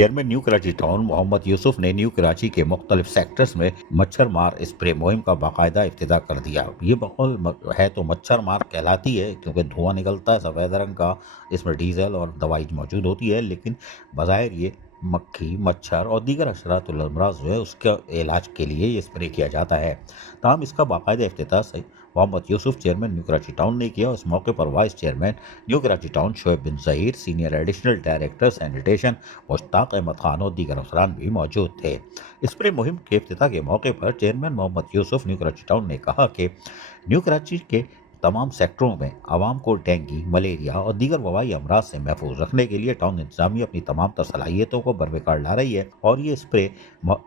Chairman new Karachi town Mohammad Yusuf ने new Karachi के मुख्तलिफ सेक्टर्स में मच्छर मार स्प्रे मुहिम का बाकायदा इफ्तिताह कर दिया। ये बकौल है तो मच्छर मार कहलाती है क्योंकि धुआं निकलता है सफ़ेद रंग का, इसमें डीजल और दवाई मौजूद होती है, लेकिन बज़ाहिर ये मक्खी, मच्छर और दीगर अशरातुल अमराज जो है उसका इलाज के लिए ये स्प्रे किया जाता है। ताहम इसका बाकायदा इफ्तिताह से Mohammad Yusuf chairman new Karachi town ने किया। इस मौके पर vice chairman new Karachi town Shoaib bin Zaheer, senior additional director sanitation Mushtaq Ahmed Khan और दीगर अफसरान भी मौजूद थे। स्प्रे मुहिम के इफ्तिताह के मौके पर chairman Mohammad Yusuf new Karachi town ने कहा कि न्यू कराची के तमाम सेक्टरों में आवाम को डेंगू, मलेरिया और दीगर वबाई अमराज से महफूज रखने के लिए टाउन इंतजामिया अपनी तमाम तर सलाहियतों को बरवकार ला रही है और ये स्प्रे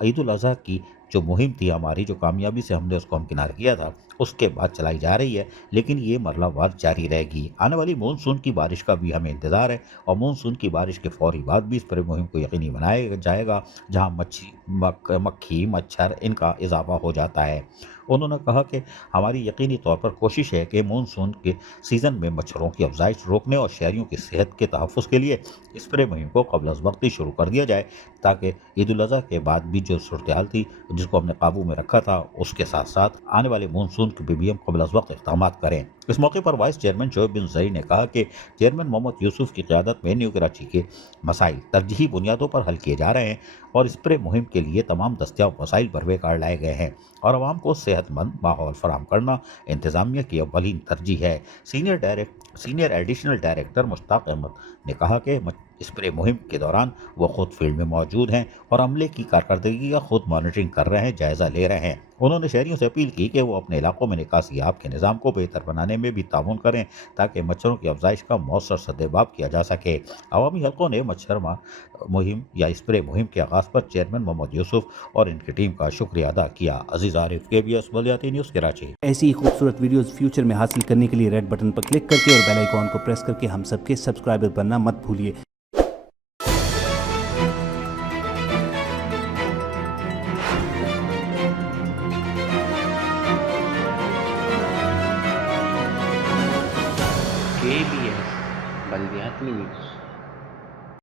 ईद उल अज़हा की जो मुहिम थी हमारी, जो कामयाबी से हमने उसको हमकिनार किया था, उसके बाद चलाई जा रही है, लेकिन ये मरलावार जारी रहेगी। आने वाली मानसून की बारिश का भी हमें इंतज़ार है और मानसून की बारिश के फौरी बाद भी स्प्रे मुहिम को यकीनी बनाया जाएगा, जहाँ मक्खी, मच्छर इनका इजाफा हो जाता है। उन्होंने कहा कि हमारी यकीनी तौर पर कोशिश है कि मानसून के सीज़न में मच्छरों की अफजाइश रोकने और शहरियों की सेहत के तहफ़्फ़ुज़ के लिए स्प्रे मुहिम को क़ब्ल अज़ वक्त ही शुरू कर दिया जाए, ताकि ईद उल अज़हा के बाद भी जो सूरत हाल थी जिसको हमने काबू में रखा था, उसके साथ साथ आने वाले मानसून के भी हम क़ब्ल अज़ वक्त इक़दामात करें। इस मौके पर वाइस चेयरमैन शोएब बिन ज़हीर ने कहा कि चेयरमैन मोहम्मद यूसुफ की क़यादत में न्यू कराची के मसाइल तरजीही बुनियादों पर हल किए जा रहे हैं और स्प्रे मुहिम के लिए तमाम दस्तियाब वसाइल बरवकार लाए गए हैं और आवाम को सेहतमंद माहौल फराहम करना इंतज़ामिया की अव्वलीन तरजीह है। Senior additional director Mushtaq Ahmad ने कहा कि स्प्रे मुहिम के दौरान वो खुद फील्ड में मौजूद हैं और अमले की कारकर्दगी का खुद मॉनिटरिंग कर रहे हैं, जायज़ा ले रहे हैं। उन्होंने शहरियों से अपील की कि वो अपने इलाकों में निकासी आब के निज़ाम को बेहतर बनाने में भी ताउन करें, ताकि मच्छरों की अफजाइश का मौसर सद्देबाब किया जा सके। अवामी हलकों ने मच्छर मार मुहिम या स्प्रे मुहिम के आगाज़ पर चेयरमैन मोहम्मद यूसुफ और इनकी टीम का शुक्रिया अदा किया। अजीज़ आरिफ, KBS बलियाती न्यूज़ कराची। ऐसी ही खूबसूरत वीडियोस फ्यूचर में हासिल करने के लिए रेड बटन पर क्लिक करके और बेल आइकॉन को प्रेस करके हम सबके सब्सक्राइबर बनना मत भूलिए। KBS बलियाती न्यूज़।